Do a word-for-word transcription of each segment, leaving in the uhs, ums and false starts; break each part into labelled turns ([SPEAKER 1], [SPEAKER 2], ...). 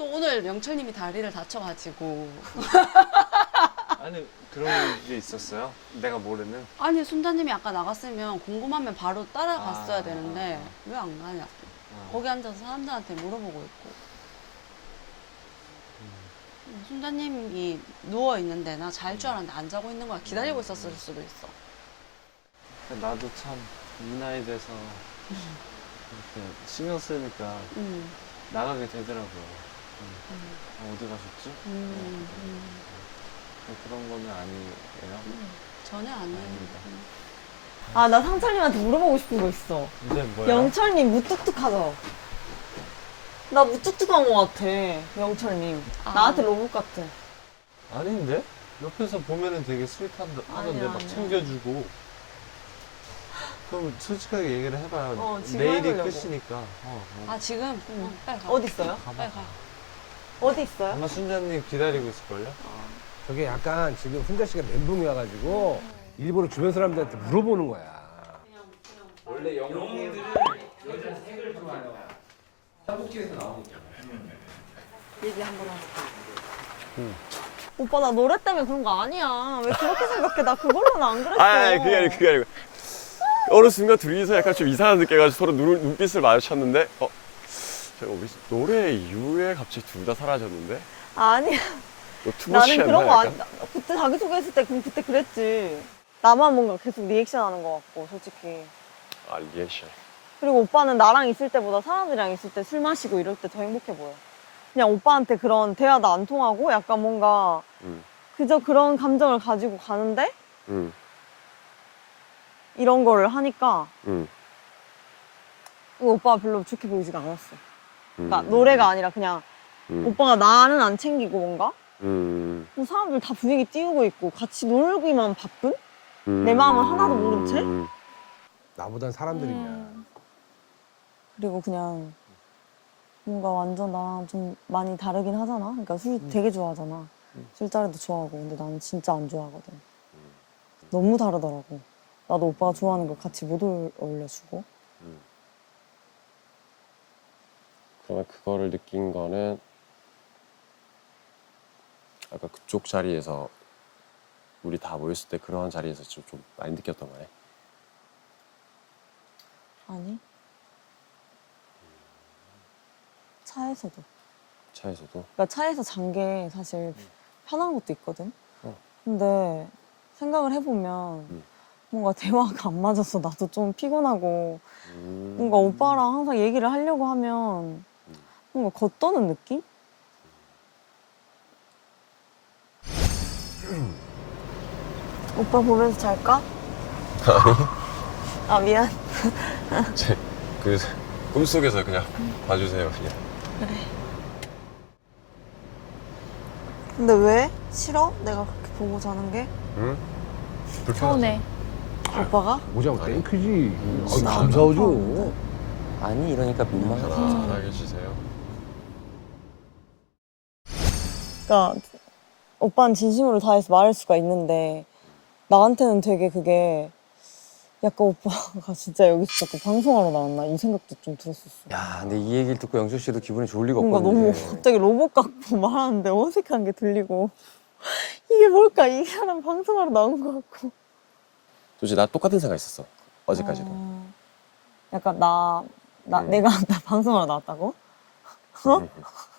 [SPEAKER 1] 또 오늘 영철님이 다리를 다쳐가지고.
[SPEAKER 2] 아니 그런 게 있었어요? 내가 모르는?
[SPEAKER 1] 아니 순자님이 아까 나갔으면 궁금하면 바로 따라갔어야
[SPEAKER 2] 아,
[SPEAKER 1] 되는데
[SPEAKER 2] 아, 아.
[SPEAKER 1] 왜 안 가냐.
[SPEAKER 2] 어.
[SPEAKER 1] 거기 앉아서 사람들한테 물어보고 있고.
[SPEAKER 2] 음.
[SPEAKER 1] 순자님이 누워 있는데 나 잘 줄 알았는데 안 자고 있는 거야. 기다리고 있었을 수도 있어.
[SPEAKER 2] 나도 참 이 나이 돼서 이렇게 신경 쓰니까
[SPEAKER 1] 음.
[SPEAKER 2] 나가게 되더라고요. 음.
[SPEAKER 1] 음.
[SPEAKER 2] 아, 어디 가셨지?
[SPEAKER 1] 음. 음.
[SPEAKER 2] 네, 그런 거는 아니에요.
[SPEAKER 1] 음. 전혀 아니에요.
[SPEAKER 2] 아닙니다.
[SPEAKER 1] 음.
[SPEAKER 3] 아, 나 상철님한테 물어보고 싶은 거 있어.
[SPEAKER 2] 이제 뭐야?
[SPEAKER 3] 영철님 무뚝뚝하죠? 나 무뚝뚝한 거 같아, 영철님.
[SPEAKER 1] 아.
[SPEAKER 3] 나한테 로봇 같아.
[SPEAKER 2] 아닌데? 옆에서 보면은 되게 스윗하던데
[SPEAKER 3] 아니야,
[SPEAKER 2] 막
[SPEAKER 3] 아니야.
[SPEAKER 2] 챙겨주고. 그럼 솔직하게 얘기를 해봐요.
[SPEAKER 3] 어, 지금
[SPEAKER 2] 내일이
[SPEAKER 3] 해보려고.
[SPEAKER 2] 끝이니까. 어, 어.
[SPEAKER 1] 아 지금?
[SPEAKER 3] 응.
[SPEAKER 1] 어, 빨리 가.
[SPEAKER 3] 어디 있어요?
[SPEAKER 2] 가봐.
[SPEAKER 1] 빨리 가.
[SPEAKER 3] 어디 있어요?
[SPEAKER 2] 아마 순자님 기다리고 있을걸요?
[SPEAKER 4] 저게 약간 지금 훈자 씨가 멘붕이 와가지고 일부러 주변 사람들한테 물어보는 거야.
[SPEAKER 5] 원래 영웅들은 여자 색을 좋아해요. 사복지에서 나오니까.
[SPEAKER 3] 얘기 한번 하자. 오빠, 나 노래 때문에 그런 거 아니야. 왜 그렇게 생각해? 나 그걸로는 안 그랬어.
[SPEAKER 6] 아니, 그게 아니고, 그게 아니고. 어느 순간 둘이서 약간 좀 이상한 느낌 가지고 서로 눈, 눈빛을 마주쳤는데, 어, 제가 우리 노래 이후에 갑자기 둘 다 사라졌는데?
[SPEAKER 3] 아니야.
[SPEAKER 6] 뭐 투머치
[SPEAKER 3] 나는 그런
[SPEAKER 6] 했나,
[SPEAKER 3] 거 아니,
[SPEAKER 6] 약간?
[SPEAKER 3] 나- 그때 자기소개했을 때 그럼 그때 그랬지. 나만 뭔가 계속 리액션 하는 거 같고, 솔직히.
[SPEAKER 6] 아, 리액션.
[SPEAKER 3] 그리고 오빠는 나랑 있을 때보다 사람들이랑 있을 때 술 마시고 이럴 때 더 행복해 보여. 그냥 오빠한테 그런 대화도 안 통하고 약간 뭔가
[SPEAKER 6] 응,
[SPEAKER 3] 그저 그런 감정을 가지고 가는데
[SPEAKER 6] 응,
[SPEAKER 3] 이런 거를 하니까
[SPEAKER 6] 응.
[SPEAKER 3] 이거 오빠가 별로 좋게 보이지가 않았어. 그러니까
[SPEAKER 6] 음,
[SPEAKER 3] 노래가 아니라 그냥
[SPEAKER 6] 음,
[SPEAKER 3] 오빠가 나는 안 챙기고 뭔가
[SPEAKER 6] 음,
[SPEAKER 3] 뭐 사람들 다 분위기 띄우고 있고 같이 놀기만 바쁜?
[SPEAKER 6] 음,
[SPEAKER 3] 내 마음은 하나도 모른 채?
[SPEAKER 6] 음,
[SPEAKER 4] 나보단 사람들이냐.
[SPEAKER 3] 음. 그리고 그냥 뭔가 완전 나랑 좀 많이 다르긴 하잖아. 그러니까 술 되게 좋아하잖아. 술자리도 좋아하고. 근데 나는 진짜 안 좋아하거든. 너무 다르더라고. 나도 오빠가 좋아하는 걸 같이 못 어울- 어울려주고.
[SPEAKER 6] 그러면 그거를 느낀 거는 아까 그쪽 자리에서 우리 다 모였을 때 그러한 자리에서 좀, 좀 많이 느꼈던 거네.
[SPEAKER 3] 아니? 차에서도.
[SPEAKER 6] 차에서도.
[SPEAKER 3] 그러니까 차에서 잔 게 사실 편한 것도 있거든.
[SPEAKER 6] 어.
[SPEAKER 3] 근데 생각을 해보면
[SPEAKER 6] 음.
[SPEAKER 3] 뭔가 대화가 안 맞아서 나도 좀 피곤하고
[SPEAKER 6] 음,
[SPEAKER 3] 뭔가 오빠랑 항상 얘기를 하려고 하면 뭔가 겉도는 느낌? 오빠 보면서 잘까? 아 미안.
[SPEAKER 6] 제, 그 꿈속에서 그냥 봐주세요, 그냥.
[SPEAKER 3] 근데 왜? 싫어? 내가 그렇게 보고 자는 게?
[SPEAKER 6] 응?
[SPEAKER 7] 서운해.
[SPEAKER 3] 오빠가?
[SPEAKER 4] 오자고 땡큐지. 어,
[SPEAKER 3] 진짜
[SPEAKER 4] 감사하죠.
[SPEAKER 8] 아니 이러니까 민망하지.
[SPEAKER 6] 편안하게 쉬세요.
[SPEAKER 3] 그러니까 오빠는 진심으로 다해서 말할 수가 있는데 나한테는 되게 그게 약간 오빠가 진짜 여기서 자꾸 방송하러 나왔나 이 생각도 좀 들었었어.
[SPEAKER 8] 야, 근데 이 얘기를 듣고 영철 씨도 기분이 좋을 리가
[SPEAKER 3] 뭔가
[SPEAKER 8] 없거든요.
[SPEAKER 3] 너무 갑자기 로봇 같고 말하는데 어색한 게 들리고 이게 뭘까? 이 사람 방송하러 나온 것 같고.
[SPEAKER 6] 솔직히 나 똑같은 생각 있었어. 어제까지도.
[SPEAKER 3] 어, 약간 나, 나
[SPEAKER 6] 음.
[SPEAKER 3] 내가 나 방송하러 나왔다고? 어?
[SPEAKER 6] 음.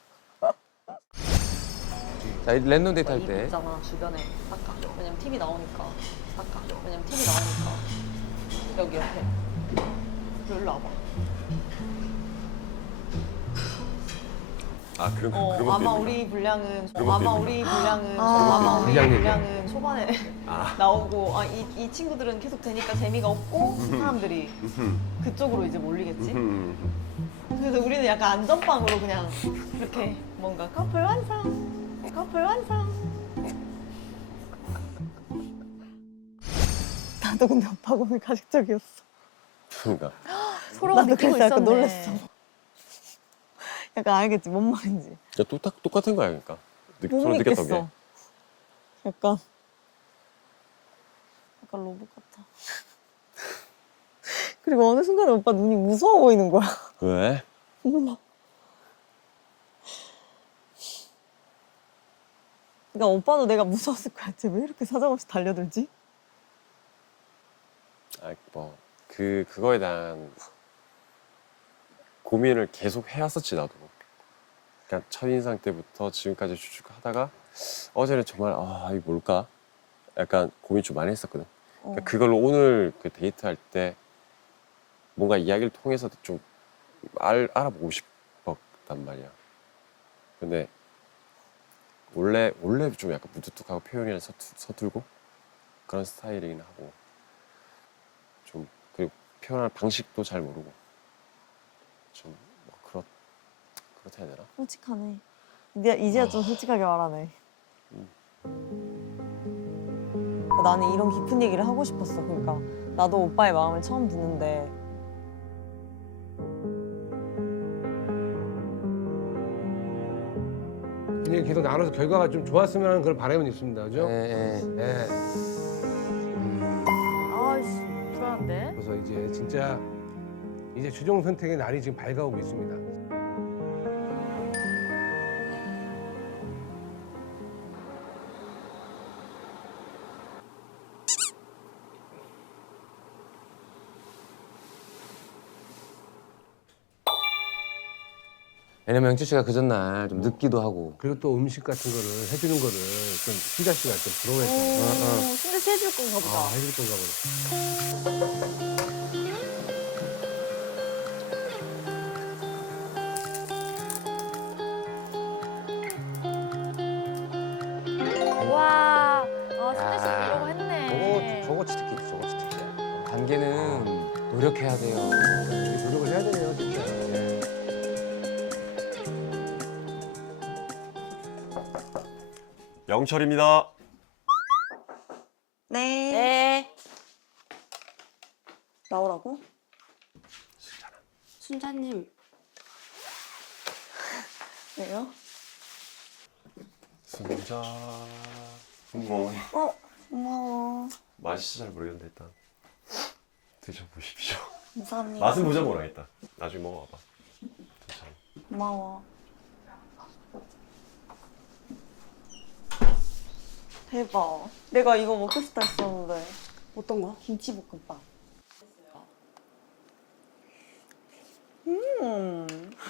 [SPEAKER 8] 자, 랜덤 데이트 할
[SPEAKER 3] 이
[SPEAKER 8] 때
[SPEAKER 3] 있잖아 주변에 닦아. 왜냐면 티비 나오니까 닦아. 왜냐면 티비 나오니까 여기 옆에. 일로 와봐.
[SPEAKER 6] 아, 그런,
[SPEAKER 3] 어,
[SPEAKER 6] 그런 것도
[SPEAKER 3] 아마
[SPEAKER 6] 있구나.
[SPEAKER 3] 우리 분량은
[SPEAKER 6] 그런
[SPEAKER 3] 아마
[SPEAKER 6] 것도
[SPEAKER 3] 우리 분량은
[SPEAKER 4] 아,
[SPEAKER 3] 아마 우리
[SPEAKER 4] 분량 얘기.
[SPEAKER 3] 분량은 초반에
[SPEAKER 6] 아.
[SPEAKER 3] 나오고 아, 이, 이 친구들은 계속 되니까 재미가 없고 사람들이 그쪽으로 이제 몰리겠지.
[SPEAKER 6] 음,
[SPEAKER 3] 그래서 우리는 약간 안전빵으로 그냥 이렇게 뭔가 커플 완성, 커플 완성. 나도 근데 오빠가 오늘 가식적이었어.
[SPEAKER 6] 그러니까.
[SPEAKER 7] 서로가
[SPEAKER 3] 나도
[SPEAKER 7] 느끼고
[SPEAKER 3] 그래서 약간
[SPEAKER 7] 있었네.
[SPEAKER 3] 놀랐어. 약간 알겠지 뭔 말인지.
[SPEAKER 6] 야, 똑같, 똑같은 거야, 그러니까. 느,
[SPEAKER 3] 못
[SPEAKER 6] 서로 느꼈던
[SPEAKER 3] 믿겠어.
[SPEAKER 6] 게.
[SPEAKER 3] 약간 약간 로봇 같아. 그리고 어느 순간에 오빠 눈이 무서워 보이는 거야.
[SPEAKER 6] 왜?
[SPEAKER 3] 몰라. 그러니까 오빠도 내가 무서웠을 거야. 쟤 왜 이렇게 사정없이 달려들지?
[SPEAKER 6] 아, 뭐, 그, 그거에 대한 고민을 계속 해왔었지, 나도. 그러니까 첫인상 때부터 지금까지 쭉 하다가 어제는 정말, 아, 이게 뭘까? 약간 고민 좀 많이 했었거든. 그러니까
[SPEAKER 3] 어.
[SPEAKER 6] 그걸로 오늘 그 데이트할 때 뭔가 이야기를 통해서 좀 알, 알아보고 싶었단 말이야. 근데 원래, 원래 좀 약간 무뚝뚝하고 표현이 서투, 서툴고 그런 스타일이긴 하고 좀 그리고 표현하는 방식도 잘 모르고 좀 뭐 그렇 그렇다 해야 되나?
[SPEAKER 3] 솔직하네. 근데 이제야 좀 솔직하게 말하네. 그러니까 나는 이런 깊은 얘기를 하고 싶었어. 그러니까 나도 오빠의 마음을 처음 듣는데
[SPEAKER 4] 그냥 계속 나눠서 결과가 좀 좋았으면 하는 그런 바람은 있습니다. 그죠?
[SPEAKER 8] 예, 예.
[SPEAKER 4] 예.
[SPEAKER 7] 아이씨 불안한데.
[SPEAKER 4] 그래서 이제 진짜 이제 최종 선택의 날이 지금 밝아오고 있습니다.
[SPEAKER 8] 왜냐면 영철 씨가 그 전날 좀 늦기도 하고.
[SPEAKER 4] 그리고 또 음식 같은 거를 해주는 거를 좀 순자 씨가 좀
[SPEAKER 3] 오,
[SPEAKER 4] 부러워했어요.
[SPEAKER 3] 근데 씨 해줄 건가 보다.
[SPEAKER 4] 아, 해줄 건가 보다.
[SPEAKER 7] 와, 아 승대 씨 그러고 했네.
[SPEAKER 8] 저거, 저거 치트키, 저거 치트키야. 관계는 노력해야 돼요.
[SPEAKER 4] 이게 노력을 해야 되네요, 진짜. 예.
[SPEAKER 6] 영철입니다.
[SPEAKER 3] 네.
[SPEAKER 1] 네.
[SPEAKER 3] 나오라고?
[SPEAKER 1] 순자님.
[SPEAKER 3] 왜요?
[SPEAKER 6] 순자. 뭐
[SPEAKER 3] 어, 고마워.
[SPEAKER 6] 맛이 잘 모르겠는데 일단 드셔보십시오.
[SPEAKER 3] 감사합니다.
[SPEAKER 6] 맛은 보자 모르겠다. 나중에 먹어봐봐. 괜찮아.
[SPEAKER 3] 고마워. 대박. 내가 이거 먹고 싶다 했었는데.
[SPEAKER 1] 어떤 거?
[SPEAKER 3] 김치볶음밥. 음.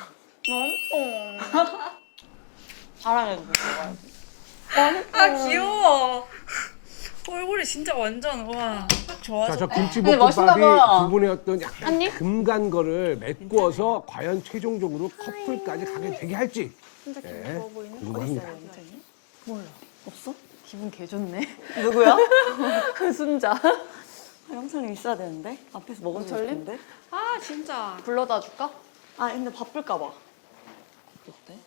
[SPEAKER 3] 맛있어. 자랑해줘, 먹어야지.
[SPEAKER 1] 아 귀여워. 얼굴이 진짜 완전 와. 딱 좋아.
[SPEAKER 4] 자, 저
[SPEAKER 1] 근데
[SPEAKER 4] 김치볶음밥이
[SPEAKER 1] 맛있나 봐.
[SPEAKER 4] 두 분의 어떤 약간
[SPEAKER 1] 한 입?
[SPEAKER 4] 금간 거를 메꾸어서 과연 최종적으로 커플까지 가게 되게 할지.
[SPEAKER 1] 진짜
[SPEAKER 4] 네.
[SPEAKER 1] 귀여워 보이는.
[SPEAKER 4] 궁금합니다.
[SPEAKER 3] 몰라. 없어?
[SPEAKER 1] 기분 개 좋네.
[SPEAKER 3] 누구야?
[SPEAKER 1] 그 순자.
[SPEAKER 3] 아, 영철님 있어야 되는데? 앞에서 먹을 줄
[SPEAKER 1] 영철님?
[SPEAKER 3] 텐데?
[SPEAKER 1] 아 진짜. 불러다 줄까?
[SPEAKER 3] 아, 근데 바쁠까 봐. 어때?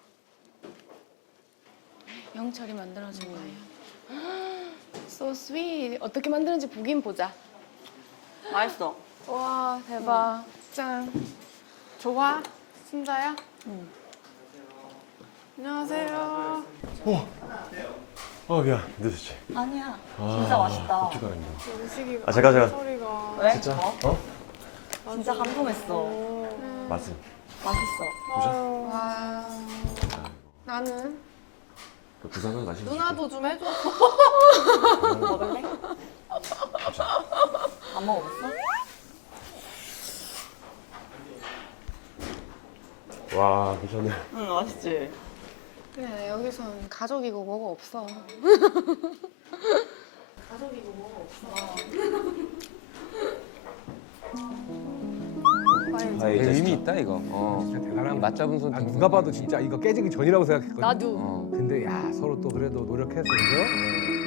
[SPEAKER 7] 영철이 만들어준 거예요. So sweet. 어떻게 만드는지 보긴 보자.
[SPEAKER 3] 맛있어.
[SPEAKER 7] 와 대박. 짠. 좋아? 순자야?
[SPEAKER 3] 응.
[SPEAKER 7] 안녕하세요.
[SPEAKER 6] 어 미안 늦었지.
[SPEAKER 3] 아니야. 진짜 맛있다.
[SPEAKER 7] 음식이
[SPEAKER 6] 아 제가 제가
[SPEAKER 7] 소리가.
[SPEAKER 3] 왜?
[SPEAKER 6] 진짜?
[SPEAKER 3] 어?
[SPEAKER 6] 어?
[SPEAKER 3] 진짜 감동했어.
[SPEAKER 6] 맛은
[SPEAKER 3] 맛있어.
[SPEAKER 7] 와. 나는
[SPEAKER 6] 그 부산은 맛이
[SPEAKER 7] 누나도 좀 해줘.
[SPEAKER 3] 먹을래? 안 먹어봤어?
[SPEAKER 6] 와 괜찮네.
[SPEAKER 3] 응, 맛있지?
[SPEAKER 7] 그래 여기선 가족이고 뭐가 없어. 가족이고 뭐가 없어.
[SPEAKER 8] 되게 의미 있다 이거. 어.
[SPEAKER 4] 진짜 대단한
[SPEAKER 8] 맛 잡은 손.
[SPEAKER 4] 아,
[SPEAKER 8] 등
[SPEAKER 4] 누가 봐도 진짜 이거 깨지기 전이라고 생각했거든.
[SPEAKER 7] 나도.
[SPEAKER 8] 어.
[SPEAKER 4] 근데 야 서로 또 그래도 노력해서 그죠?